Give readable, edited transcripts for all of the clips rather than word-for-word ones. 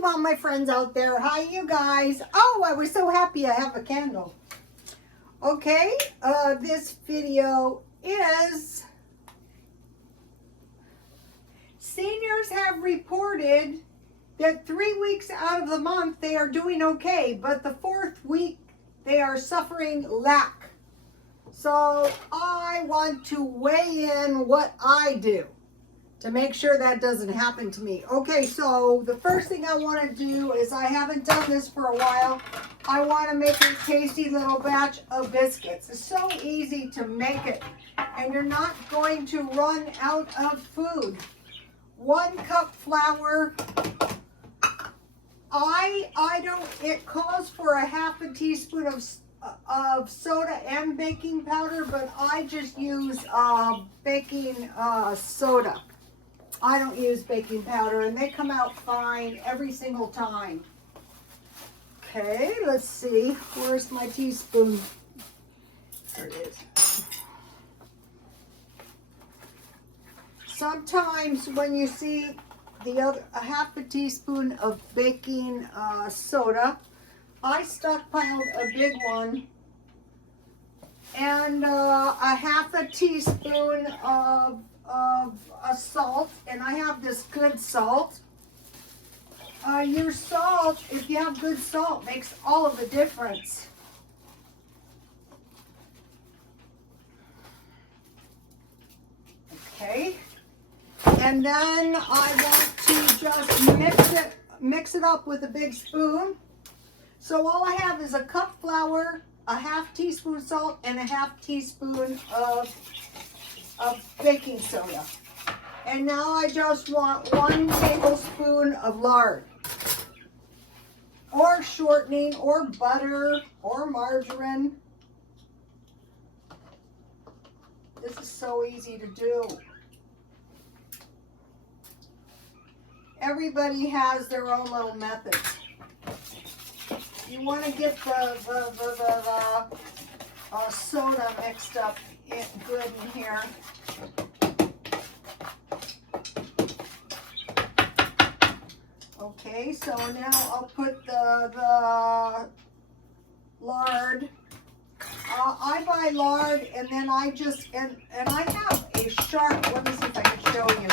to all my friends out there. Hi, you guys. Oh, I was so happy I have a candle. Okay, this video is seniors have reported that 3 weeks out of the month they are doing okay, but the 4th week they are suffering lack. So I want to weigh in what I do to make sure that doesn't happen to me. Okay, so the first thing I want to do is, I haven't done this for a while, I want to make a tasty little batch of biscuits. It's so easy to make it, and you're not going to run out of food. 1 cup flour. It calls for a half a teaspoon of soda and baking powder, but I just use baking soda. I don't use baking powder, and they come out fine every single time. Okay, let's see. Where's my teaspoon? There it is. Sometimes when you see a half a teaspoon of baking soda, I stockpiled a big one, and a half a teaspoon of salt, and I have this good salt. Your salt, if you have good salt, makes all of the difference. Okay, and then I want to just mix it up with a big spoon. So all I have is a cup flour, a half teaspoon salt, and a half teaspoon of baking soda. And now I just want 1 tablespoon of lard, or shortening, or butter, or margarine. This is so easy to do. Everybody has their own little methods. You want to get the soda mixed up good in here. Okay, so now I'll put the lard. I buy lard, and then I just, and I have a sharp, let me see if I can show you.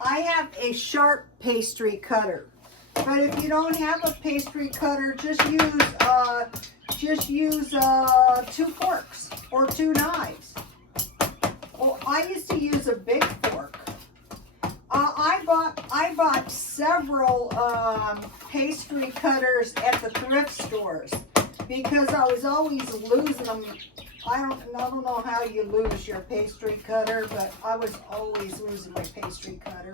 I have a sharp pastry cutter. But if you don't have a pastry cutter, just use 2 forks or 2 knives. Well, I used to use a big fork. I bought several pastry cutters at the thrift stores because I was always losing them. I don't know how you lose your pastry cutter, but I was always losing my pastry cutter.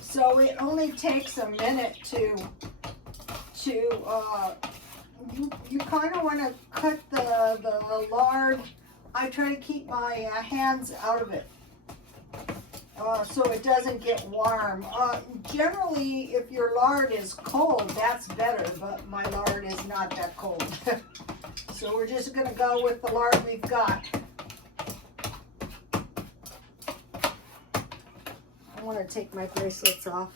So it only takes a minute to you kind of want to cut the lard. I try to keep my hands out of it so it doesn't get warm. Generally, if your lard is cold, that's better, but my lard is not that cold. So we're just going to go with the lard we've got. I want to take my bracelets off.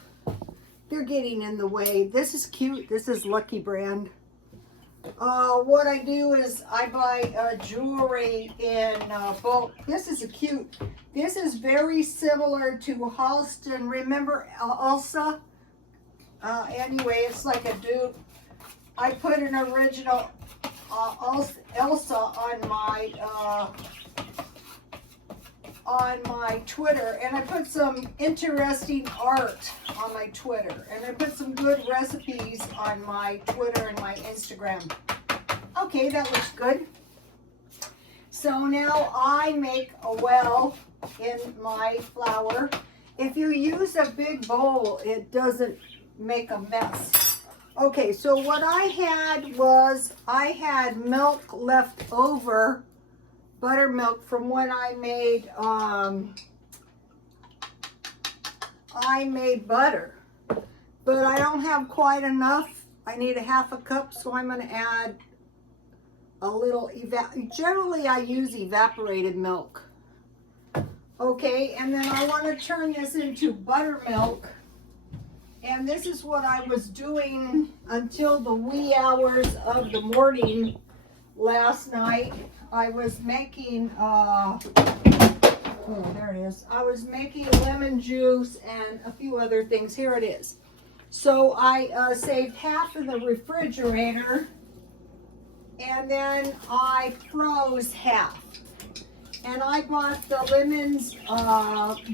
They're getting in the way. This is cute. This is Lucky Brand. What I do is I buy jewelry in bulk. This is cute. This is very similar to Halston. Remember Elsa? Anyway, it's like a dude. I put an original Elsa on my Twitter, and I put some interesting art on my Twitter, and I put some good recipes on my Twitter and my Instagram. Okay, that looks good. So now I make a well in my flour. If you use a big bowl, it doesn't make a mess. Okay, so what I had was, I had milk left over, buttermilk from when I made butter, but I don't have quite enough. I need a half a cup, so I'm going to add a little generally I use evaporated milk. Okay, and then I want to turn this into buttermilk. And this is what I was doing until the wee hours of the morning last night. I was making, oh, there it is. I was making lemon juice and a few other things. Here it is. So I saved half in the refrigerator, and then I froze half. And I bought the lemons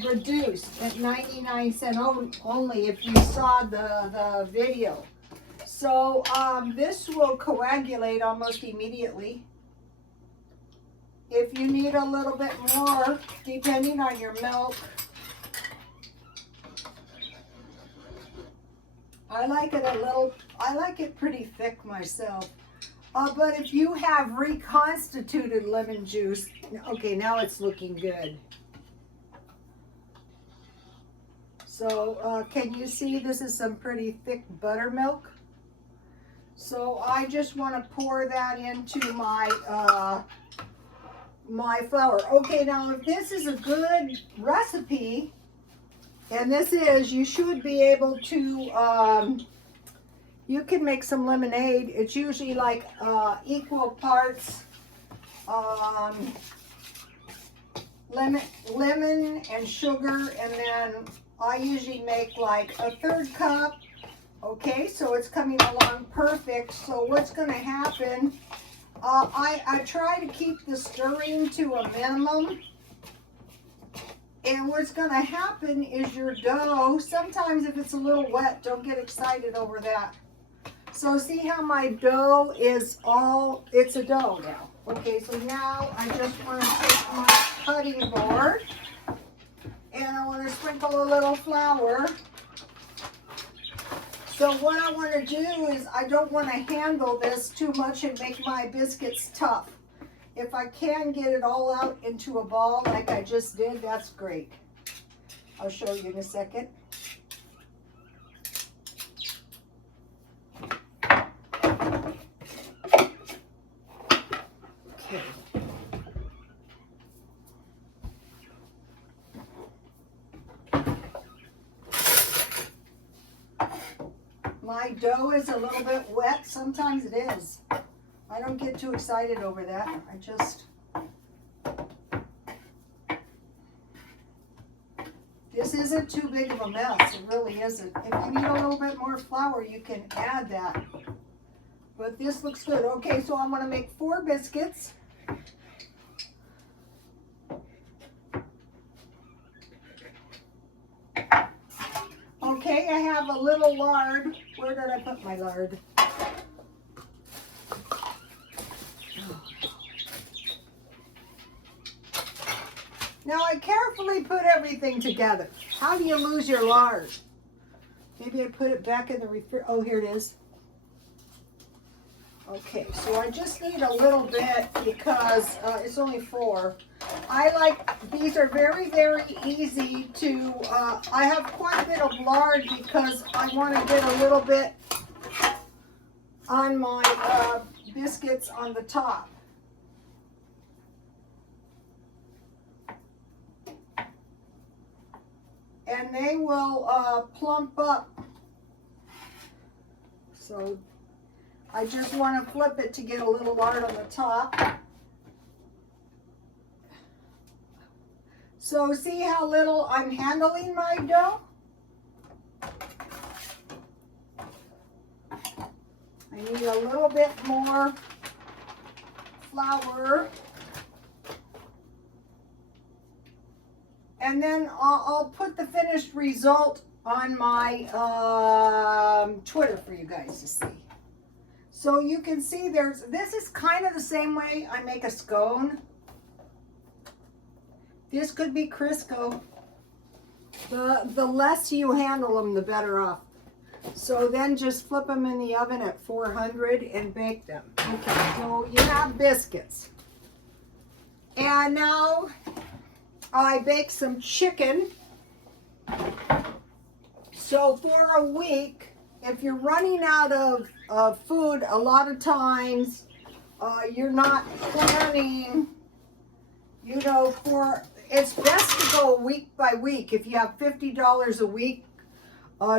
reduced at 99 cents only, if you saw the video. So this will coagulate almost immediately. If you need a little bit more, depending on your milk. I like it pretty thick myself. But if you have reconstituted lemon juice, okay, now it's looking good. So can you see this is some pretty thick buttermilk? So I just want to pour that into my my flour. Okay, now if this is a good recipe, and this is, you should be able to, you can make some lemonade. It's usually like equal parts lemon and sugar, and then I usually make like a third cup. Okay, so it's coming along perfect. So what's going to happen, I try to keep the stirring to a minimum. And what's going to happen is your dough, sometimes if it's a little wet, don't get excited over that. So see how my dough is it's a dough now. Okay, so now I just want to take my cutting board and I want to sprinkle a little flour. So what I want to do is I don't want to handle this too much and make my biscuits tough. If I can get it all out into a ball like I just did, that's great. I'll show you in a second. Okay. My dough is a little bit wet. Sometimes it is. I don't get too excited over that. I just, this isn't too big of a mess. It really isn't. If you need a little bit more flour, you can add that. But this looks good. Okay, so I'm going to make 4 biscuits. Okay, I have a little lard. Where did I put my lard? Now I carefully put everything together. How do you lose your lard? Maybe I put it back in the refrigerator. Oh, here it is. Okay, so I just need a little bit because it's only 4. These are very, very easy to, I have quite a bit of lard because I want to get a little bit on my biscuits on the top. And they will plump up. So I just want to flip it to get a little lard on the top. So see how little I'm handling my dough? I need a little bit more flour. And then I'll put the finished result on my Twitter for you guys to see. So you can see this is kind of the same way I make a scone. This could be Crisco. The less you handle them, the better off. So then just flip them in the oven at 400 and bake them. Okay, so you have biscuits. And now I bake some chicken. So for a week, if you're running out of food, a lot of times you're not planning, you know, it's best to go week by week. If you have $50 a week,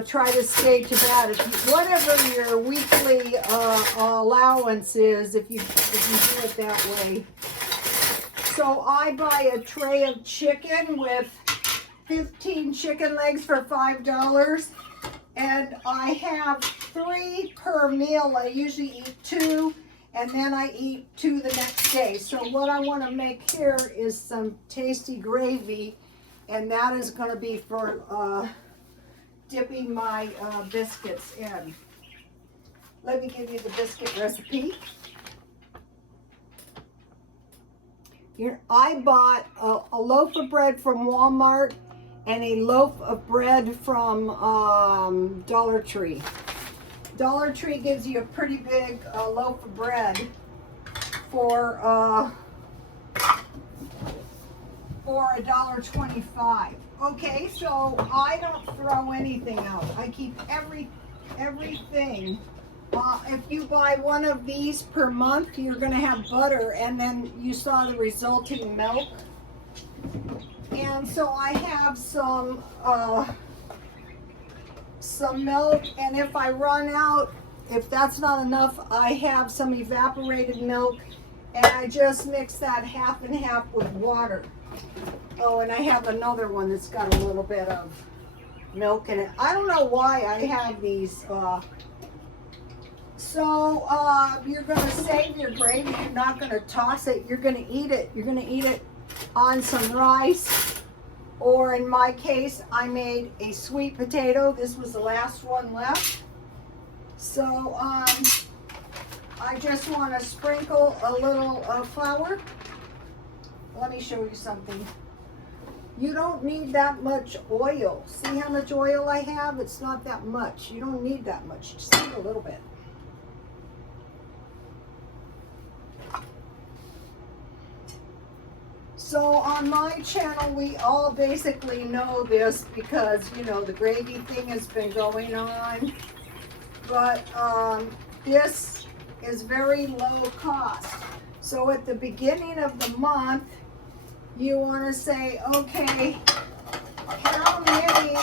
try to stay to that. If you, whatever your weekly allowance is, if you do it that way. So I buy a tray of chicken with 15 chicken legs for $5, and I have 3 per meal. I usually eat 2, and then I eat 2 the next day. So what I want to make here is some tasty gravy, and that is going to be for dipping my biscuits in. Let me give you the biscuit recipe. Here, I bought a loaf of bread from Walmart and a loaf of bread from Dollar Tree. Dollar Tree gives you a pretty big loaf of bread for $1.25. Okay, so I don't throw anything out. I keep everything. If you buy one of these per month, you're going to have butter, and then you saw the resulting milk. And so I have some milk, and if I run out, if that's not enough, I have some evaporated milk, and I just mix that half and half with water. Oh, and I have another one that's got a little bit of milk in it. I don't know why I have these. So you're going to save your gravy. You're not going to toss it. You're going to eat it. You're going to eat it on some rice. Or in my case, I made a sweet potato. This was the last one left. So I just want to sprinkle a little flour. Let me show you something. You don't need that much oil. See how much oil I have? It's not that much. You don't need that much. Just need a little bit. So on my channel, we all basically know this because, you know, the gravy thing has been going on. But this is very low cost. So at the beginning of the month, you want to say, okay, how many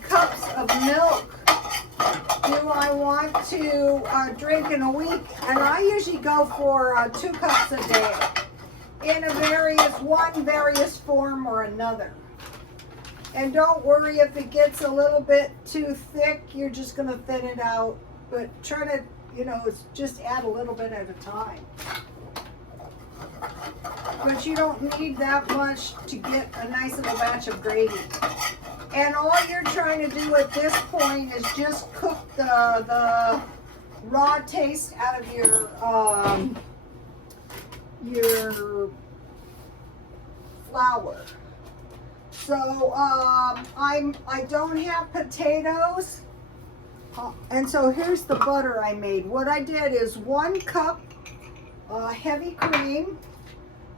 cups of milk do I want to drink in a week? And I usually go for 2 cups a day in a various form or another. And don't worry if it gets a little bit too thick, you're just going to thin it out. But try to, you know, just add a little bit at a time. But you don't need that much to get a nice little batch of gravy. And all you're trying to do at this point is just cook the raw taste out of your flour. So I don't have potatoes, and so here's the butter I made. What I did is 1 cup heavy cream.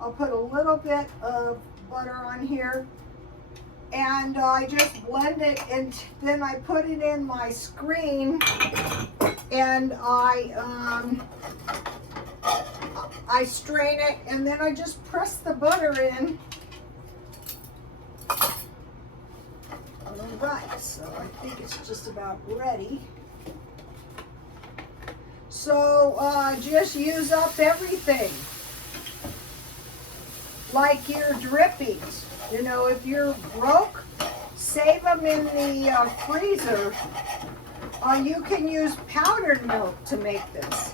I'll put a little bit of butter on here. And I just blend it, and then I put it in my screen, and I strain it, and then I just press the butter in. All right, so I think it's just about ready. So just use up everything, like your drippings. You know, if you're broke, save them in the freezer. You can use powdered milk to make this.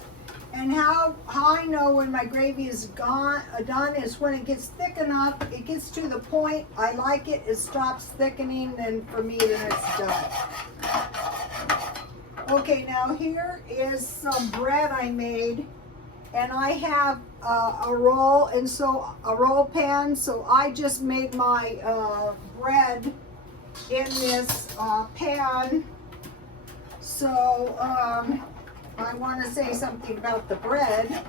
And how I know when my gravy is done is when it gets thick enough, it gets to the point I like it, it stops thickening, and for me then it's done. Okay, now here is some bread I made. And I have a roll pan, so I just made my bread in this pan. So I want to say something about the bread.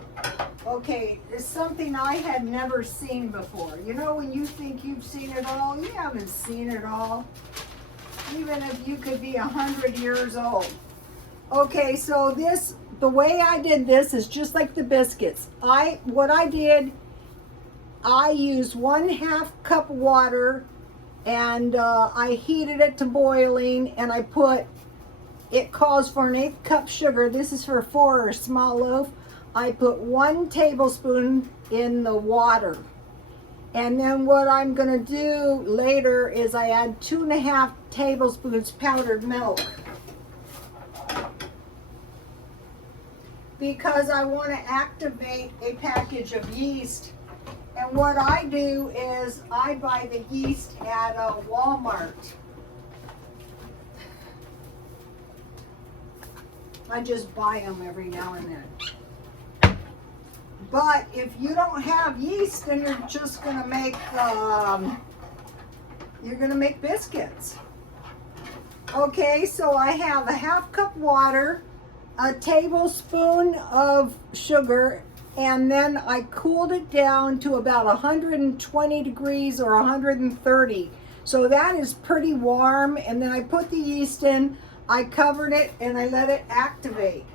Okay, it's something I had never seen before. You know, when you think you've seen it all, you haven't seen it all. Even if you could be 100 years old. Okay, so the way I did this is just like the biscuits. What I did I use 1/2 cup water, and I heated it to boiling, and I put, it calls for an 1/8 cup sugar. This is for 4 or a small loaf. I put 1 tablespoon in the water. And then what I'm gonna do later is I add 2.5 tablespoons powdered milk, because I want to activate a package of yeast. And what I do is I buy the yeast at Walmart. I just buy them every now and then. But if you don't have yeast, then you're just gonna make biscuits. Okay, so I have a 1/2 cup water, a tablespoon of sugar, and then I cooled it down to about 120 degrees or 130. So that is pretty warm. And then I put the yeast in, I covered it, and I let it activate.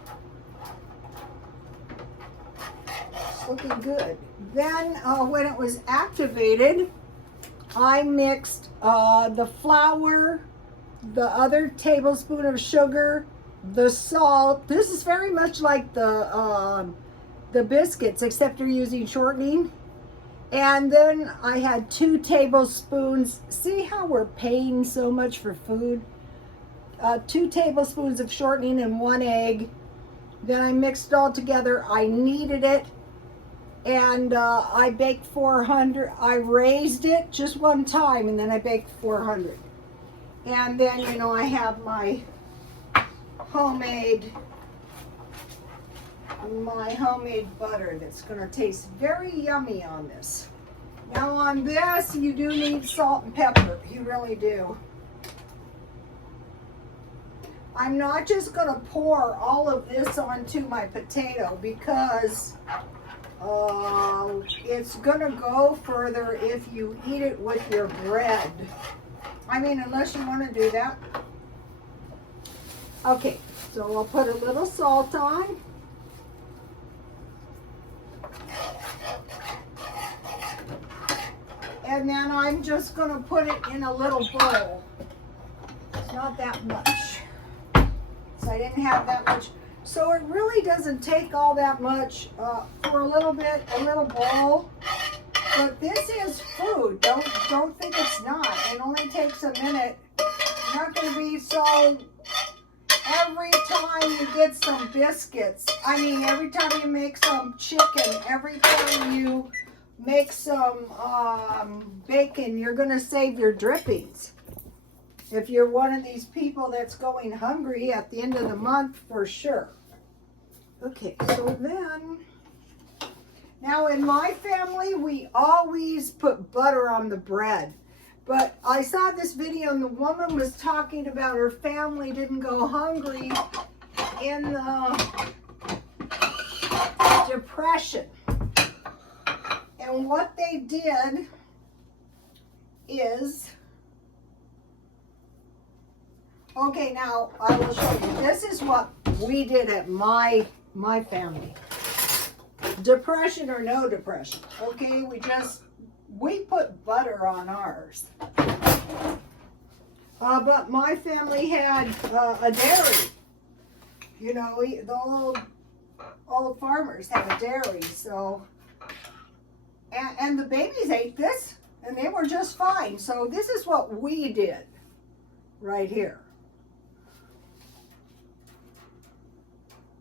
It's looking good. Then when it was activated, I mixed the flour, the other tablespoon of sugar, the salt. This is very much like the biscuits, except you're using shortening. And then I had 2 tablespoons. See how we're paying so much for food? 2 tablespoons of shortening and 1 egg. Then I mixed it all together. I kneaded it, and I baked 400. I raised it just 1 time, and then I baked 400. And then, you know, I have my homemade butter that's going to taste very yummy on this. Now on this, you do need salt and pepper. You really do. I'm not just going to pour all of this onto my potato, because it's going to go further if you eat it with your bread. I mean, unless you want to do that. Okay, so I'll put a little salt on. And then I'm just going to put it in a little bowl. It's not that much. So I didn't have that much. So it really doesn't take all that much for a little bowl. But this is food. Don't think it's not. It only takes a minute. It's not going to be so. Every time you get some biscuits, I mean, every time you make some chicken, every time you make some bacon, you're going to save your drippings. If you're one of these people that's going hungry at the end of the month, for sure. Okay, so then, now in my family, we always put butter on the bread. But I saw this video, and the woman was talking about her family didn't go hungry in the Depression. And what they did is, okay, now I will show you. This is what we did at my family. Depression or no depression, okay? We put butter on ours. But my family had a dairy. You know, the old farmers had a dairy, so, and the babies ate this, and they were just fine. So this is what we did right here.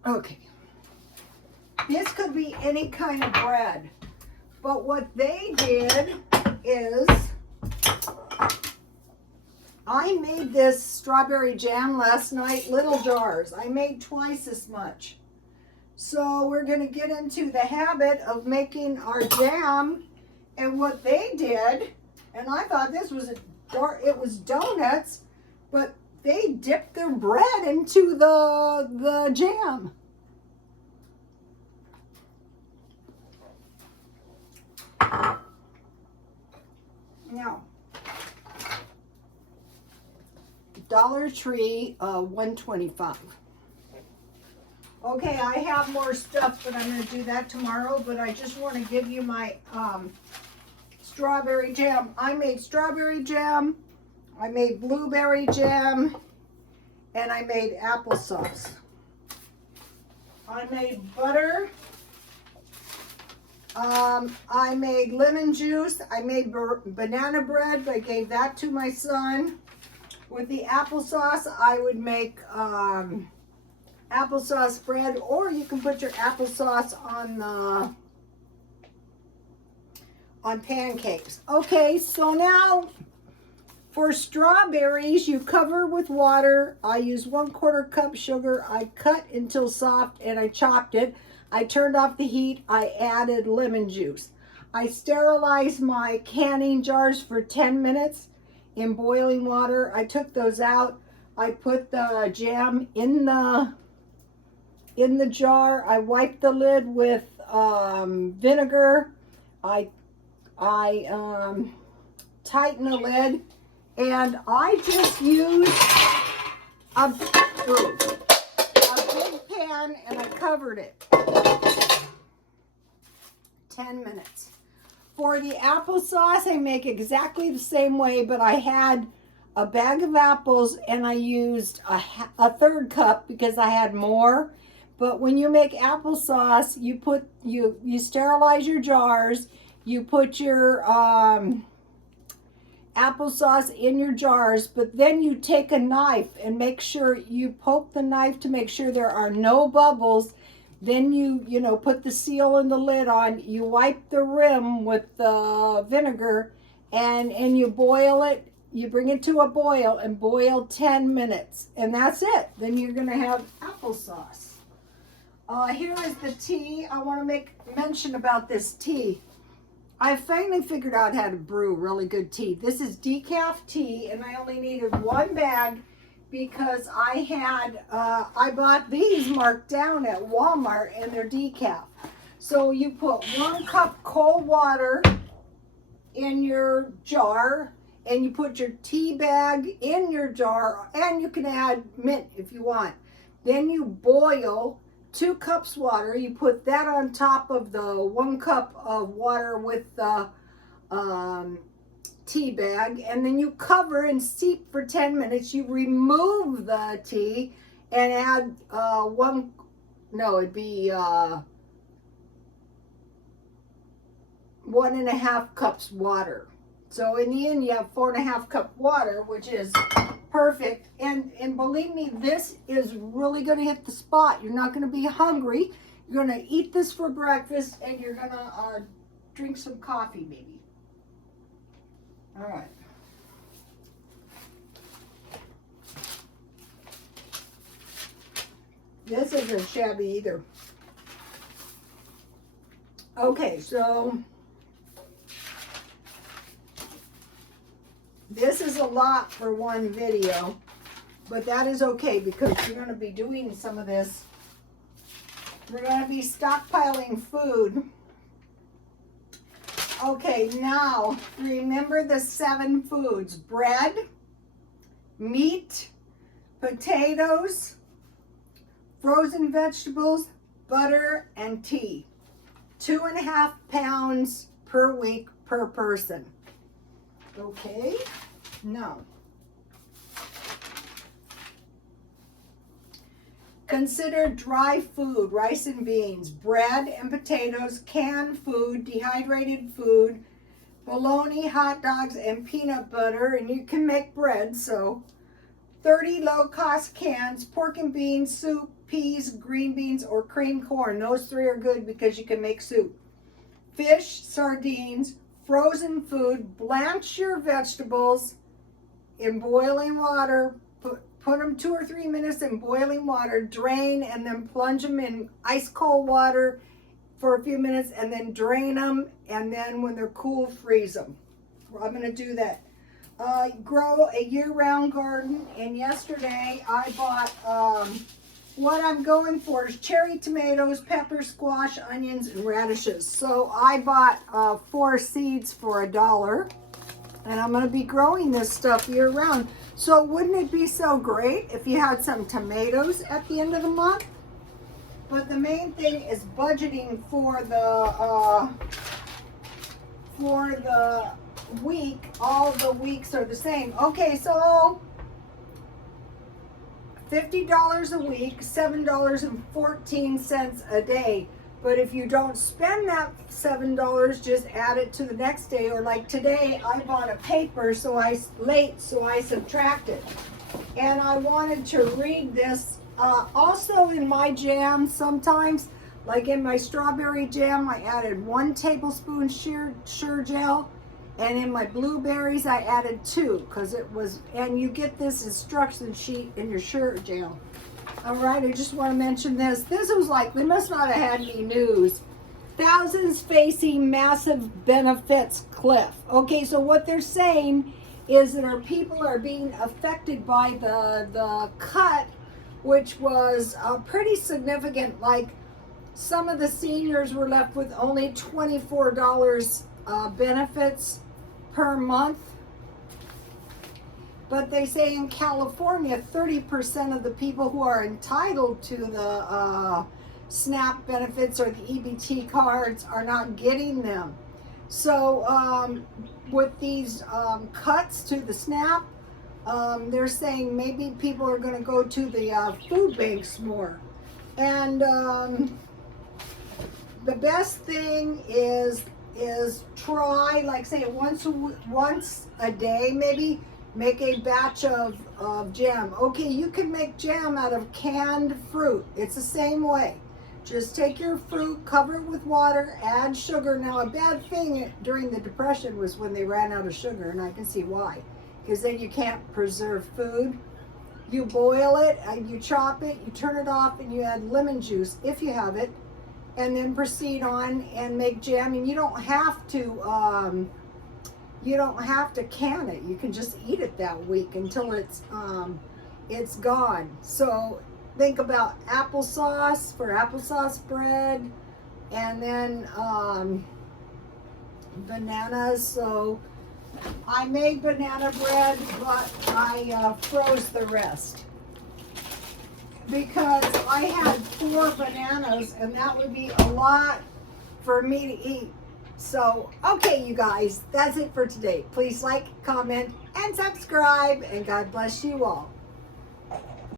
Okay. This could be any kind of bread. But what they did is, I made this strawberry jam last night, little jars. I made twice as much. So we're going to get into the habit of making our jam. And what they did, and I thought this was it was donuts, but they dipped their bread into the jam. Now, Dollar Tree, $1.25. Okay, I have more stuff, but I'm going to do that tomorrow. But I just want to give you my strawberry jam. I made strawberry jam, I made blueberry jam, and I made applesauce. I made butter. I made lemon juice. I made banana bread. I gave that to my son. With the applesauce, I would make applesauce bread, or you can put your applesauce on pancakes. Okay, so now for strawberries, you cover with water. I use 1/4 cup sugar. I cut until soft and I chopped it. I turned off the heat. I added lemon juice. I sterilized my canning jars for 10 minutes in boiling water. I took those out. I put the jam in the jar. I wiped the lid with vinegar. I tighten the lid, and I just used a big pan, and I covered it 10 minutes. For the applesauce, I make exactly the same way, but I had a bag of apples and I used a 1/3 cup because I had more. But when you make applesauce, you sterilize your jars, you put your applesauce in your jars, but then you take a knife and make sure you poke the knife to make sure there are no bubbles. Then you put the seal and the lid on, you wipe the rim with the vinegar, and you boil it. You bring it to a boil and boil 10 minutes, and that's it. Then you're gonna have applesauce. Here is the tea. I want to make mention about this tea. I finally figured out how to brew really good tea. This is decaf tea, and I only needed 1 bag because I bought these marked down at Walmart, and they're decaf. So you put 1 cup cold water in your jar, and you put your tea bag in your jar, and you can add mint if you want. Then you boil 2 cups water. You put that on top of the 1 cup of water with the tea bag, and then you cover and steep for 10 minutes. You remove the tea and add 1.5 cups water. So in the end, you have 4.5 cup water, which is perfect. And believe me, this is really going to hit the spot. You're not going to be hungry. You're going to eat this for breakfast, and you're going to drink some coffee maybe. All right. This isn't shabby either. Okay, so this is a lot for one video, but that is okay because we're going to be doing some of this. We're going to be stockpiling food. Okay, now remember the 7 foods: bread, meat, potatoes, frozen vegetables, butter, and tea. 2.5 pounds per week per person. Okay, now consider dry food: rice and beans, bread and potatoes, canned food, dehydrated food, bologna, hot dogs, and peanut butter. And you can make bread, so 30 low-cost cans: pork and beans, soup, peas, green beans, or creamed corn. Those 3 are good because you can make soup. Fish, sardines, frozen food. Blanch your vegetables in boiling water. Put them 2 or 3 minutes in boiling water, drain, and then plunge them in ice cold water for a few minutes, and then drain them, and then when they're cool, freeze them. I'm going to do that. Grow a year-round garden, and yesterday I bought, what I'm going for is cherry tomatoes, peppers, squash, onions, and radishes. So I bought 4 seeds for $1, and I'm going to be growing this stuff year-round. So wouldn't it be so great if you had some tomatoes at the end of the month? But the main thing is budgeting for for the week. All the weeks are the same. Okay, so $50 a week, $7.14 a day. But if you don't spend that $7, just add it to the next day. Or like today, I bought a paper, so I subtracted. And I wanted to read this. Also in my jam, sometimes, like in my strawberry jam, I added 1 tablespoon sure gel. And in my blueberries, I added 2 because it was, and you get this instruction sheet in your sure jam. All right, I just want to mention this. This was like, they must not have had any news. Thousands facing massive benefits cliff. Okay, so what they're saying is that our people are being affected by the cut, which was pretty significant. Like some of the seniors were left with only $24 benefits per month. But they say in California, 30% of the people who are entitled to the SNAP benefits or the EBT cards are not getting them. So with these cuts to the SNAP, they're saying maybe people are going to go to the food banks more. And the best thing is try, like say once a day, maybe make a batch of jam. Okay, you can make jam out of canned fruit. It's the same way. Just take your fruit, cover it with water, add sugar. Now, a bad thing during the Depression was when they ran out of sugar, and I can see why. Because then you can't preserve food. You boil it, and you chop it, you turn it off, and you add lemon juice, if you have it, and then proceed on and make jam. And you don't have to can it. You can just eat it that week until it's gone. So think about applesauce for applesauce bread, and then bananas. So I made banana bread, but I froze the rest because I had 4 bananas, and that would be a lot for me to eat. So, okay, you guys, that's it for today. Please like, comment, and subscribe, and God bless you all.